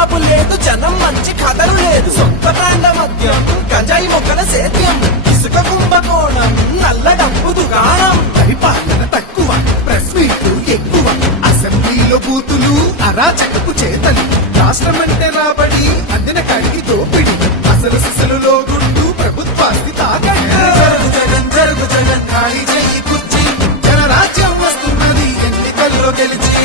జవాబు లేదు జనం మంచి కథలు లేదు. సొంత బ్రాండ మద్యం గజాయి మొక్కల సేద్యం ఇసుక కుంభకోణం నల్ల డబ్బు దుకాణం. పరిపాలన తక్కువ ప్రెస్ మీట్లు ఎక్కువ. అసెంబ్లీలో బూతులు అరాచకపు చేతలు. రాష్ట్రమంటే రాబడి అందిన కడిగి దోపిడి. అసలు సిసలులో గుండు ప్రభుత్వానికి తాకండి జరుగు జగన్ జరుగు జగన్ ఖాళీ చెయ్యి కుర్చీ. జనరాజ్యం వస్తున్నది ఎన్నికల్లో గెలిచి.